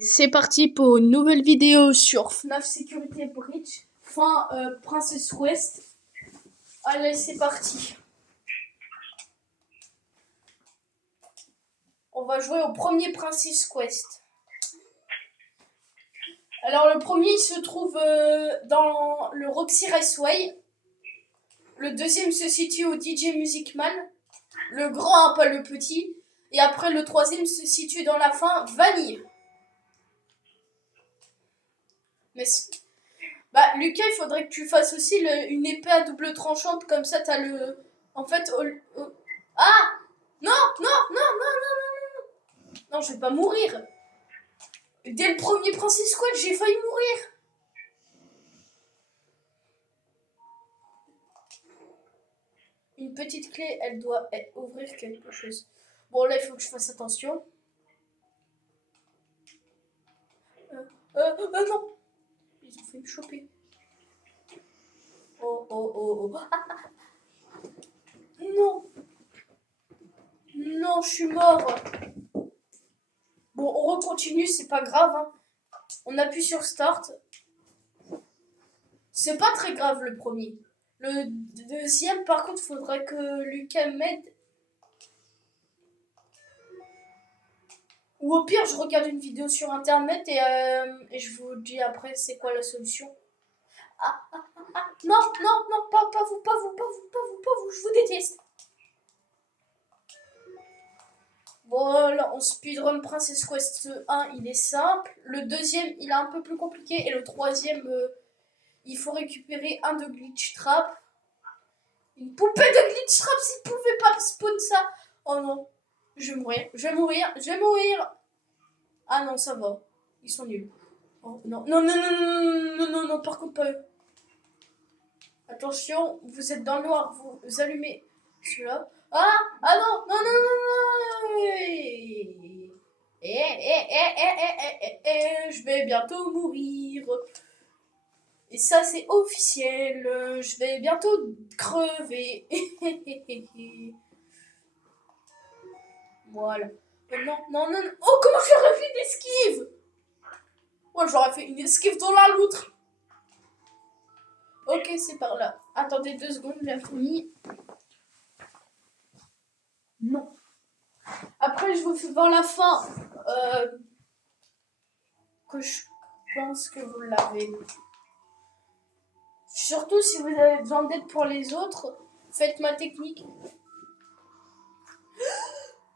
C'est parti pour une nouvelle vidéo sur FNAF Security Breach, enfin Princess West. Allez, c'est parti. On va jouer au premier Princess Quest. Alors le premier il se trouve dans le Roxy Raceway. Le deuxième se situe au DJ Music Man. Le grand, pas le petit. Et après le troisième se situe dans la fin, Vanille. Mais Lucas, il faudrait que tu fasses aussi une épée à double tranchante, comme ça t'as le... En fait... Ah non, non, non, non, non, non, non, non, je vais pas mourir. Dès le premier Princess Squad, j'ai failli mourir. Une petite clé, elle doit ouvrir quelque chose. Bon, là, il faut que je fasse attention. Non. Ils ont fait me choper. Oh, oh, oh, oh. Non. Non, je suis mort. Bon, on recontinue, c'est pas grave. Hein. On appuie sur Start. C'est pas très grave le premier. Le deuxième, par contre, faudrait que Lucas m'aide. Ou au pire, je regarde une vidéo sur internet et je vous dis après c'est quoi la solution. Non, non, non, pas vous, pas vous, pas vous, pas vous, pas vous, je vous déteste. Voilà, on speedrun Princess Quest 1, il est simple. Le deuxième, il est un peu plus compliqué. Et le troisième, il faut récupérer un de glitch trap. Une poupée de glitch trap, s'il pouvait pas spawn ça. Oh non, je vais mourir, je vais mourir, je vais mourir. Ah non, ça va, ils sont nuls. Oh non, non, non, non, non, non, non, non, par contre pas eux. Attention, vous êtes dans le noir, vous allumez celui-là. Ah non, non, non, non, non. Je vais bientôt mourir. Et ça, c'est officiel. Je vais bientôt crever. Voilà. Non, non, non, non. Oh, comment j'aurais fait une esquive? Moi, j'aurais fait une esquive dans la loutre. Ok, c'est par là. Attendez 2 secondes, la fourmi. Non. Après, je vous fais voir la fin. Que je pense que vous l'avez. Surtout si vous avez besoin d'aide pour les autres, faites ma technique.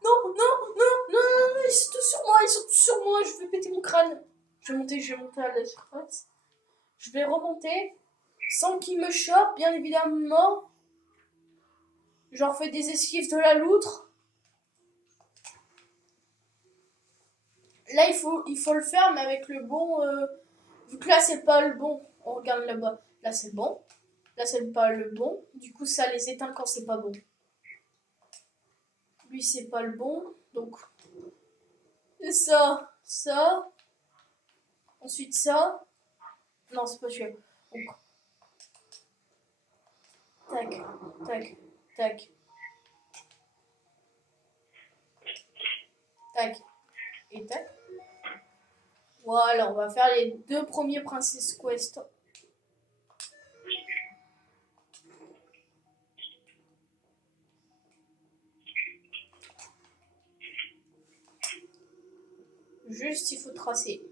Non, non, non, non, non, ils sont tous sur moi, ils sont tous sur moi, je vais péter mon crâne. Je vais monter à la surface. Je vais remonter sans qu'ils me chopent, bien évidemment. J'en fais des esquives de la loutre. Là, il faut le faire, mais avec le bon... vu que là, c'est pas le bon. On regarde là-bas. Là, c'est le bon. Là, c'est pas le bon. Du coup, ça les éteint quand c'est pas bon. Lui, c'est pas le bon. Donc, ça. Ensuite, ça. Non, c'est pas celui-là. Donc, tac, tac, tac. Tac et tac. Voilà, on va faire les 2 premiers Princess Quest. Juste, il faut tracer.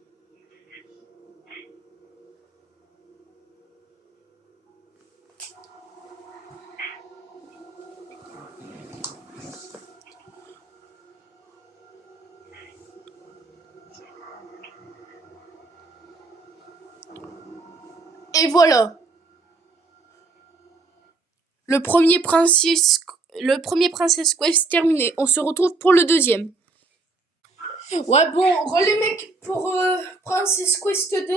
Et voilà. Le premier Princess Quest terminé. On se retrouve pour le deuxième. Ouais, bon, relais mec pour Princess Quest 2.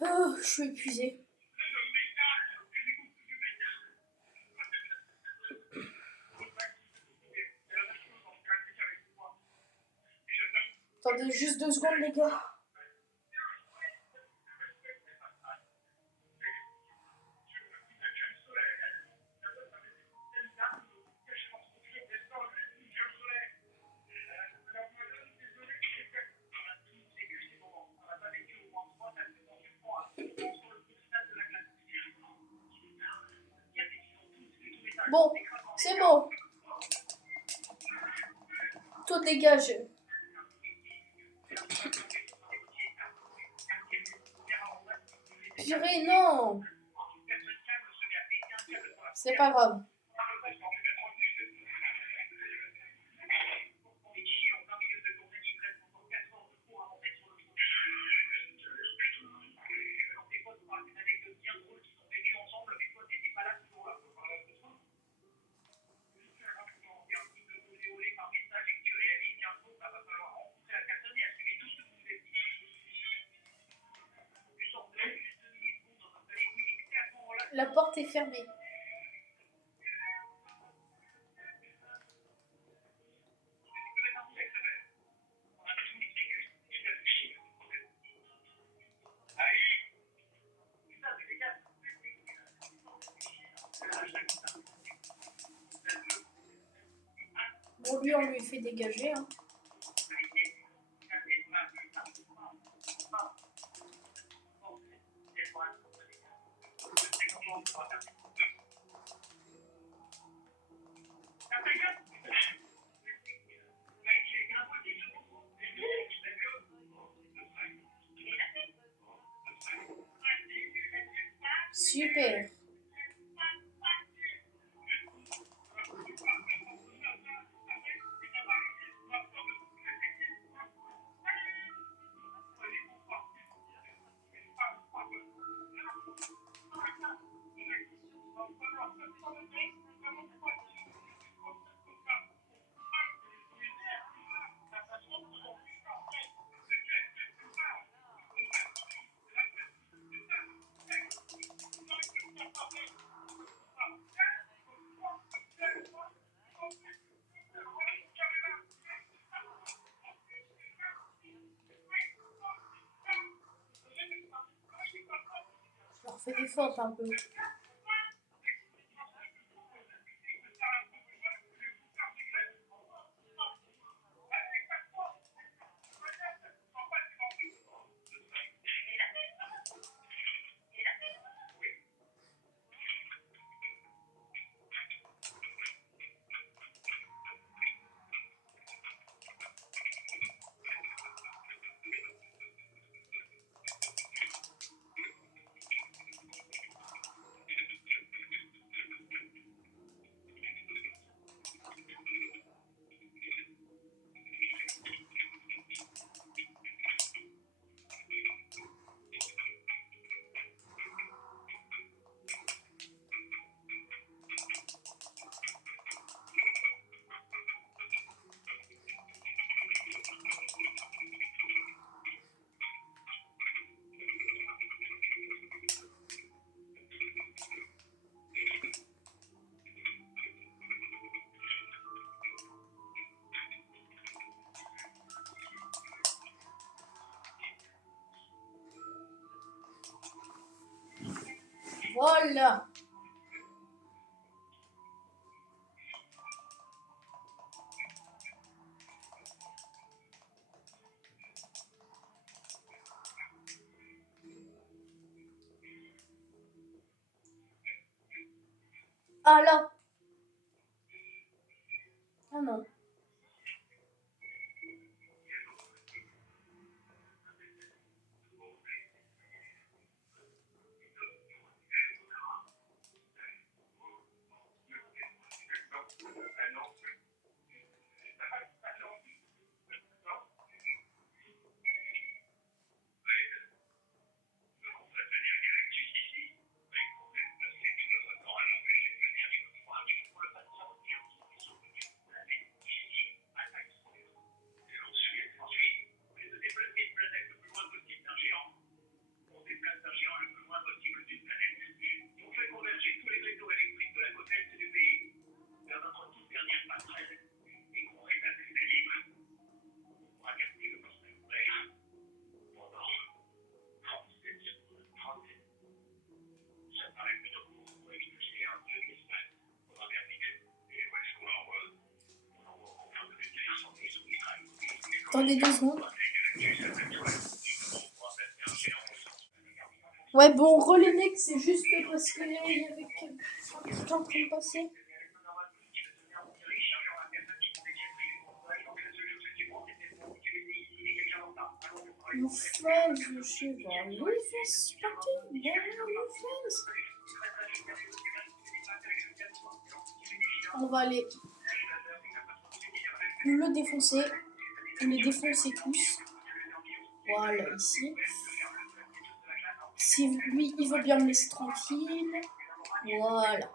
Oh, je suis épuisée. Attendez juste 2 secondes, les gars. Bon, c'est bon. Tout dégage. Purée, non. C'est pas grave. La porte est fermée. Bon, lui, on lui fait dégager. Hein. Super. Je leur fais des fautes un peu. Voilà. Ah là. Ah non. Attendez 2 secondes. Ouais, bon, relais mec, c'est juste parce qu'il y avait quelque chose qui est en train de passer. Your friends, je sais pas. Oui, c'est parti. Your friends. On va aller le défoncer. Les défoncer tous. Voilà, ici. Si lui, il veut bien me laisser tranquille. Voilà.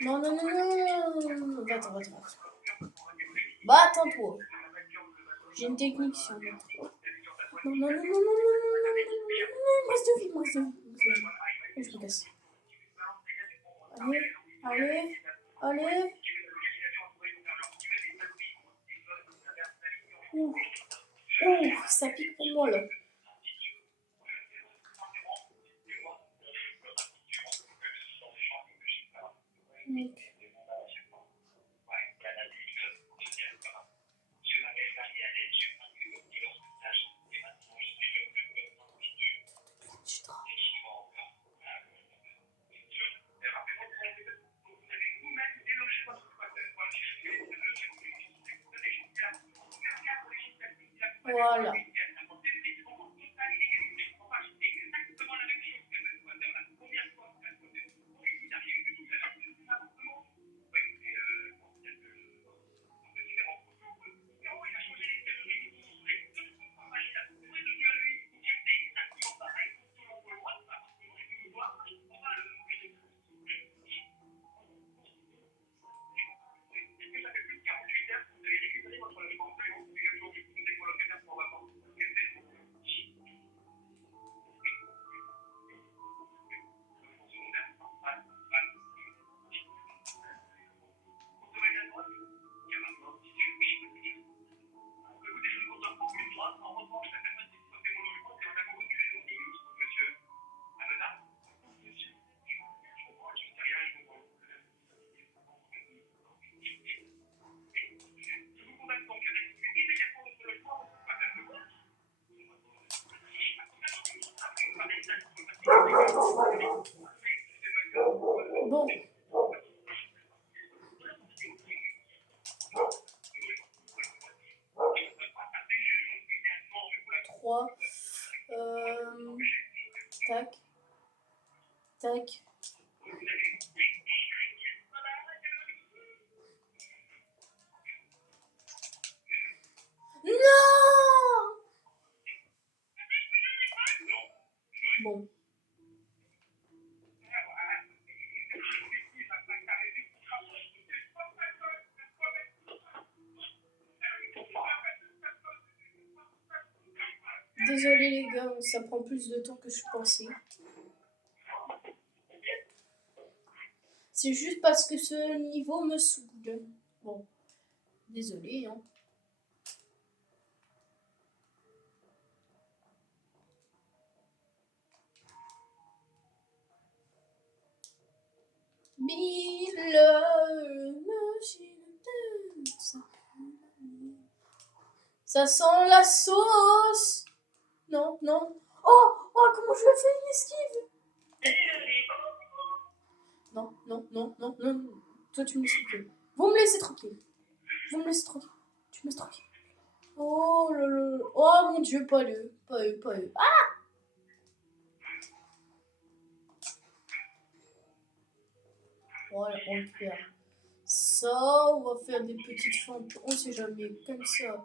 Non, non, non, non. Va-t'en, va-t'en. Attends-toi. J'ai une technique sur le. Non, non, non, non, non, non, non, non, non, non, reste de vie, reste de vie. Je me casse. Allez, allez, allez. Ouh, ça pique pour moi là. Donc. Voilà. Bon. 3. Tac. Tac. Non! Bon. Désolé les gars, ça prend plus de temps que je pensais. C'est juste parce que ce niveau me saoule. Bon, désolé, hein. Ça sent la sauce. Non, non. Oh, comment je vais faire une esquive? Non, non, non, non, non. Toi, tu me laisses tranquille. Vous me laissez tranquille. Vous me laissez tranquille. Tu me laisses tranquille. Oh là là. Oh mon Dieu, pas eux. Pas eux, pas eux. Ah! Voilà, on récupère. Ça, on va faire des petites fentes. On sait jamais. Comme ça.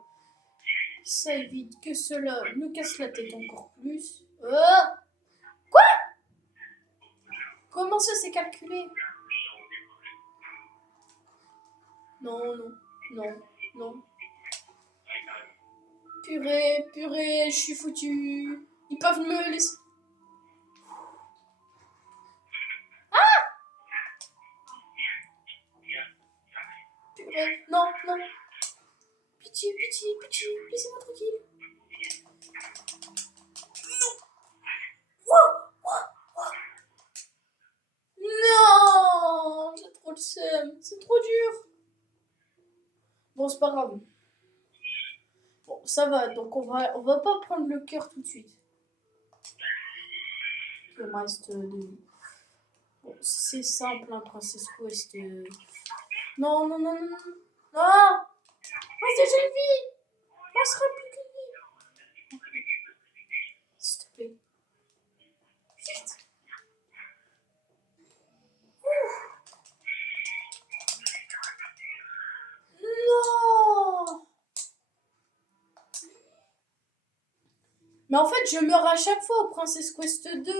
Ça évite que cela nous casse la tête encore plus. Quoi? Comment ça c'est calculé? Non, non, non, non. Purée, purée, je suis foutu. Ils peuvent me laisser. Ah! Purée, non, non. Pitié, pitié, pitié, laissez-moi tranquille. Non, j'ai trop le seum, c'est trop dur. Bon, c'est pas grave. Bon, ça va, donc on va pas prendre le cœur tout de suite. Il me reste 2. Bon, c'est simple, hein, Princess Quest. Non, non, non, non, non. Ah! Restez chez lui! Moi, je serai plus que lui. Mais en fait, je meurs à chaque fois au Princess Quest 2. Je pense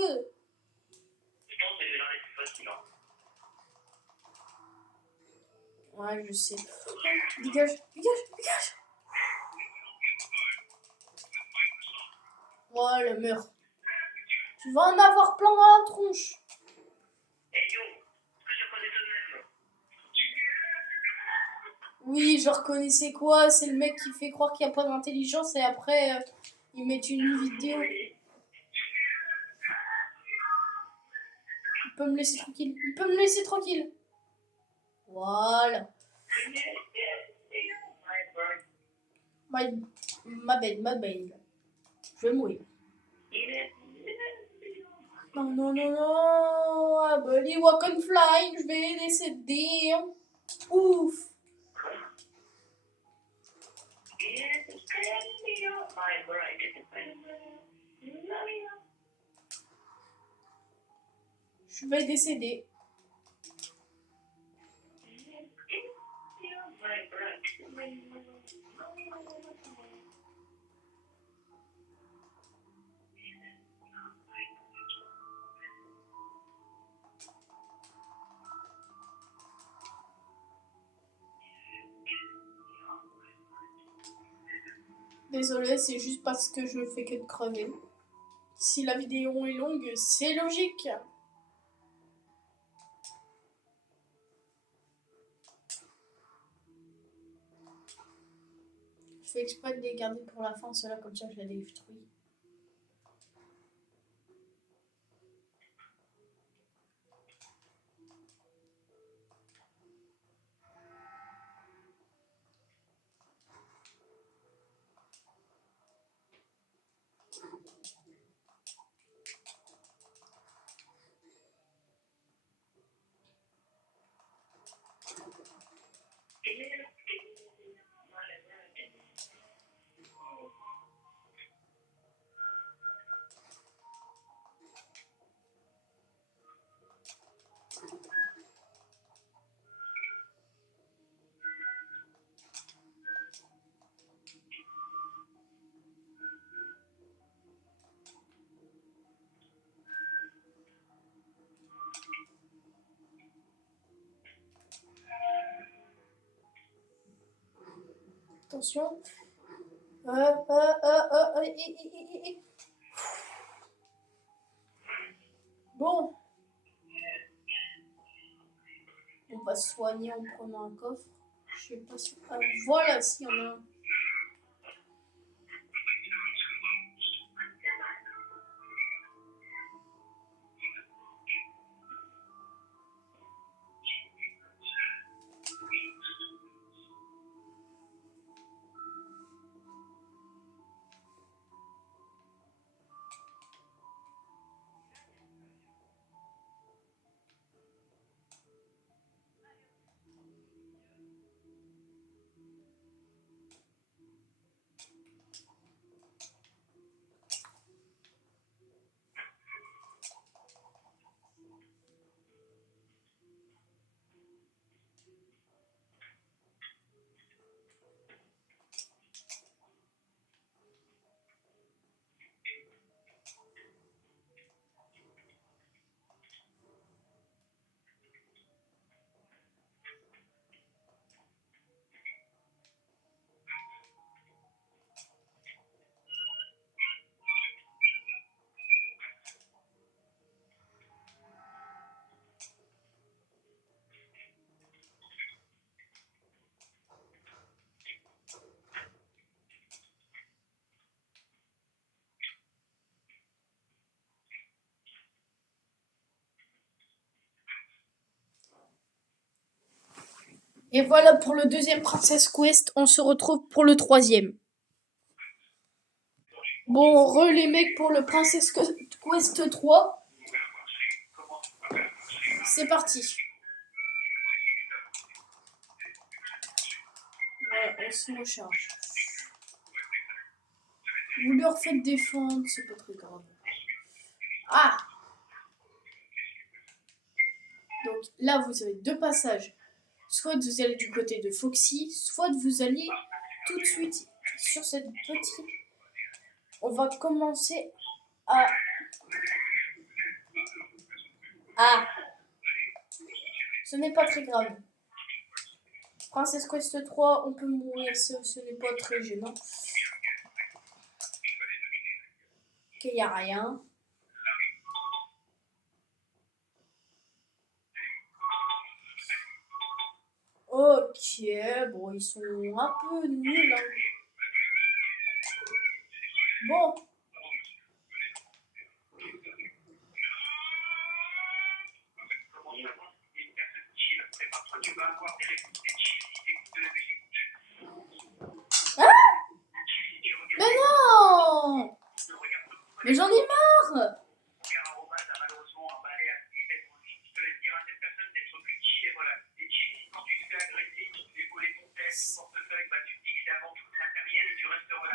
que c'est l'un des plus faciles. Hein. Ouais, je sais. Dégage, dégage, dégage. Voilà, meurs. Tu vas en avoir plein dans la tronche. Hey yo, est-ce que tu reconnais ce même? Oui, je reconnaissais quoi? C'est le mec qui fait croire qu'il n'y a pas d'intelligence et après, ils mettent une vidéo. Il peut me laisser tranquille. Il peut me laisser tranquille. Voilà. Ma belle, ma belle. Je vais mourir. Non, non, non, non. Ah, Buddy Walk and Fly. Je vais décéder. Ouf. Je vais décéder. Désolé, c'est juste parce que je fais que de crever. Si la vidéo est longue, c'est logique. Je fais exprès de les garder pour la fin, cela comme ça je la détruis. Attention. Bon. On va se soigner en prenant un coffre. Je sais pas si... Ah, voilà, s'il y en a un. Et voilà pour le deuxième Princess Quest. On se retrouve pour le troisième. Bon, les mecs pour le Princess Quest 3. C'est parti. Voilà, on se recharge. Vous leur faites défendre, c'est pas très grave. Ah! Donc là, vous avez deux passages. Soit vous allez du côté de Foxy, soit vous allez tout de suite sur cette petite... On va commencer à... Ah, ce n'est pas très grave. Princess Quest 3, on peut mourir, ce n'est pas très gênant. Ok, y a rien. Ok, bon, ils sont un peu nuls. Hein. Bon. Ah, mais non! Mais j'en ai marre!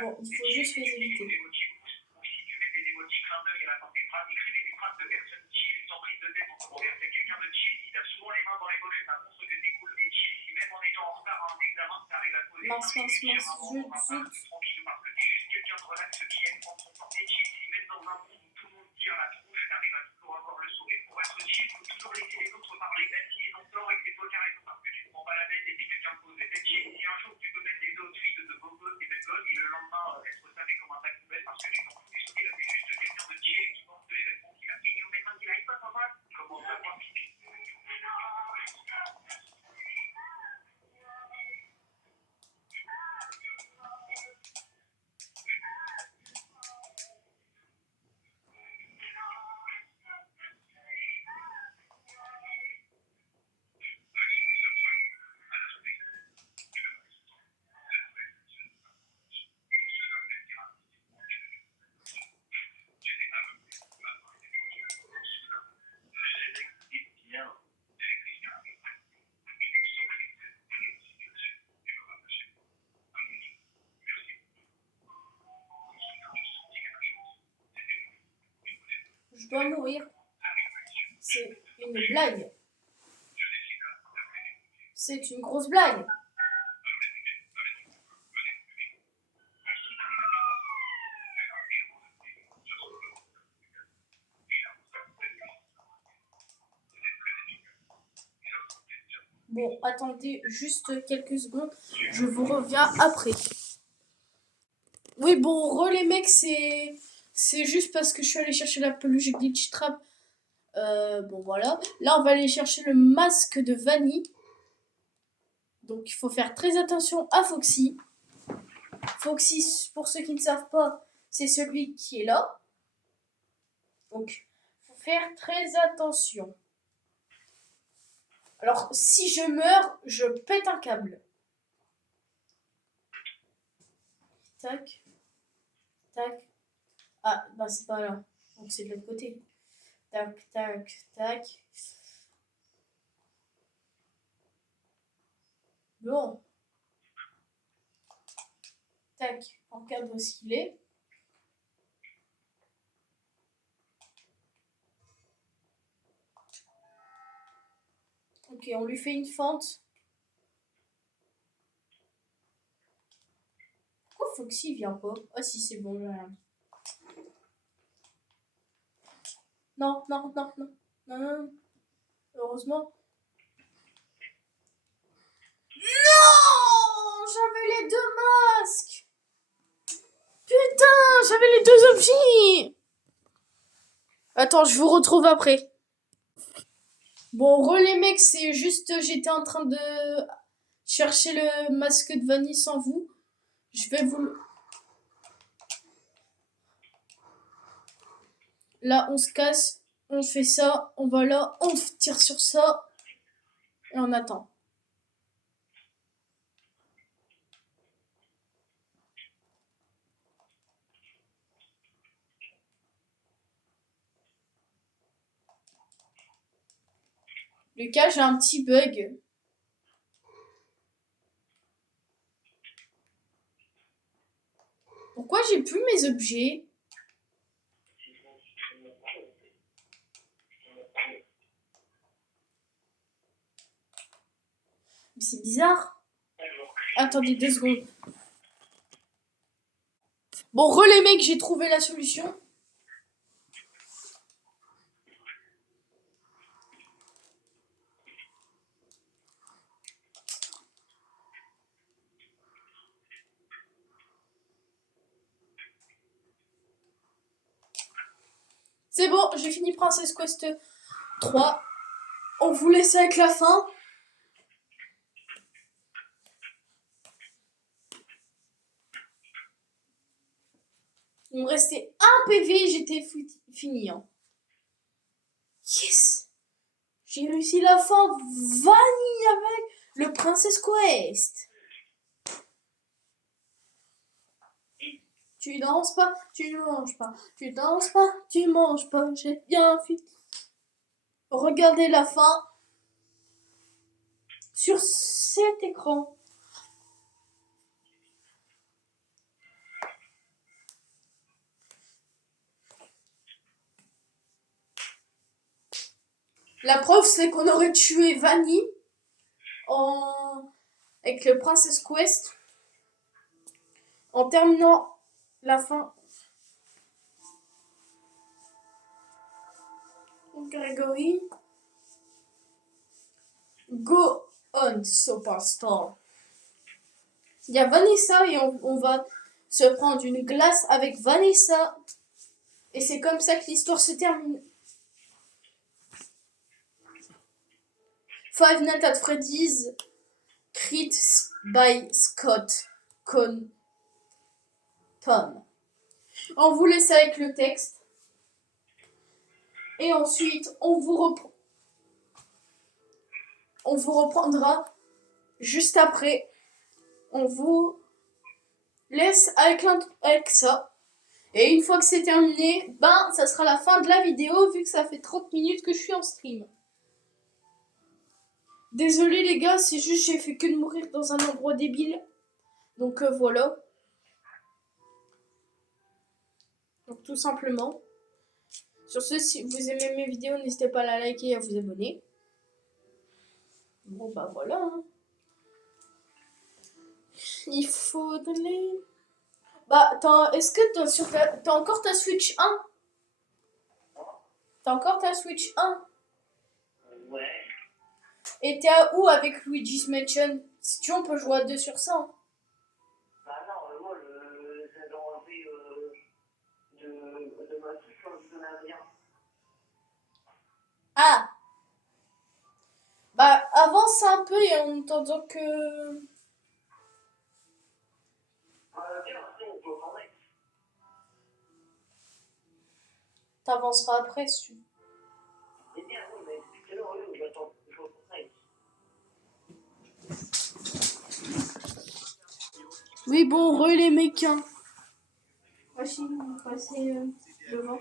Bon, il faut juste les éviter. Mince, mince, mince, zut. Je dois mourir. C'est une blague. C'est une grosse blague. Bon, attendez juste quelques secondes. Je vous reviens après. Oui, bon, relais mecs, c'est juste parce que je suis allée chercher la peluche glitch trap. Bon, voilà. Là, on va aller chercher le masque de Vanille. Donc, il faut faire très attention à Foxy. Foxy, pour ceux qui ne savent pas, c'est celui qui est là. Donc, il faut faire très attention. Alors, si je meurs, je pète un câble. Tac. Tac. Ah, bah c'est pas là. Donc, c'est de l'autre côté. Tac, tac, tac. Bon. Tac. On regarde où est-ce qu'il est. Ok, on lui fait une fente. Pourquoi Foxy vient pas? Ah si, c'est bon, là. Non, non, non, non. Non, non. Heureusement. Non! J'avais les deux masques! Putain, j'avais les deux objets! Attends, je vous retrouve après. Bon, relais mec, c'est juste, j'étais en train de chercher le masque de Vanille sans vous. Je vais vous le... Là, on se casse, on fait ça, on va là, on tire sur ça, et on attend. Lucas, j'ai un petit bug. Pourquoi j'ai plus mes objets? Mais c'est bizarre. Attendez 2 secondes. Bon, les mecs, j'ai trouvé la solution. C'est bon, j'ai fini Princess Quest 3. On vous laisse avec la fin. Il me restait un PV, j'étais fini. Hein. Yes! J'ai réussi la fin vanille avec le Princess Quest. Tu danses pas, tu manges pas. Tu danses pas, tu manges pas. J'ai bien fini. Regardez la fin sur cet écran. La preuve, c'est qu'on aurait tué Vanille avec le Princess Quest en terminant la fin. Grégory. Go on, superstar. Il y a Vanessa et on va se prendre une glace avec Vanessa. Et c'est comme ça que l'histoire se termine. Five Nights at Freddy's, Creed by Scott Conton. On vous laisse avec le texte. Et ensuite, on vous reprendra juste après. On vous laisse avec ça. Et une fois que c'est terminé, ça sera la fin de la vidéo vu que ça fait 30 minutes que je suis en stream. Désolé les gars, c'est juste j'ai fait que de mourir dans un endroit débile. Donc voilà. Donc tout simplement. Sur ce, si vous aimez mes vidéos, n'hésitez pas à la liker et à vous abonner. Bon voilà. Hein. Il faudrait... est-ce que t'as encore ta Switch 1? T'as encore ta Switch 1? Ouais. Et t'es à où avec Luigi's Mansion? Si tu veux, on peut jouer à 2 sur 100. Bah non, moi, j'avais enlevé de ma Switch quand je donnais rien. Ah! Avance un peu et en entendant que... Bien, sinon on peut en mettre. T'avanceras après, si tu... C'est bien, oui, mais depuis quelle heure, j'attends toujours pour ça. Oui, bon, les mecs. Hein. Voici, on va passer devant.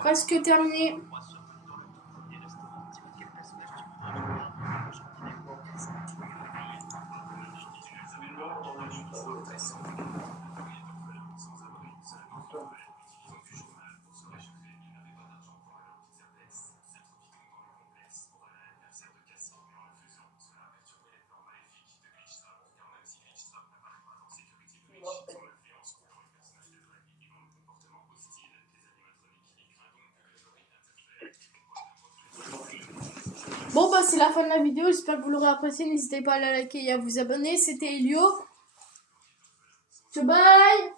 Presque terminé. Bon c'est la fin de la vidéo, j'espère que vous l'aurez apprécié, n'hésitez pas à la liker et à vous abonner, c'était Elio. Bye.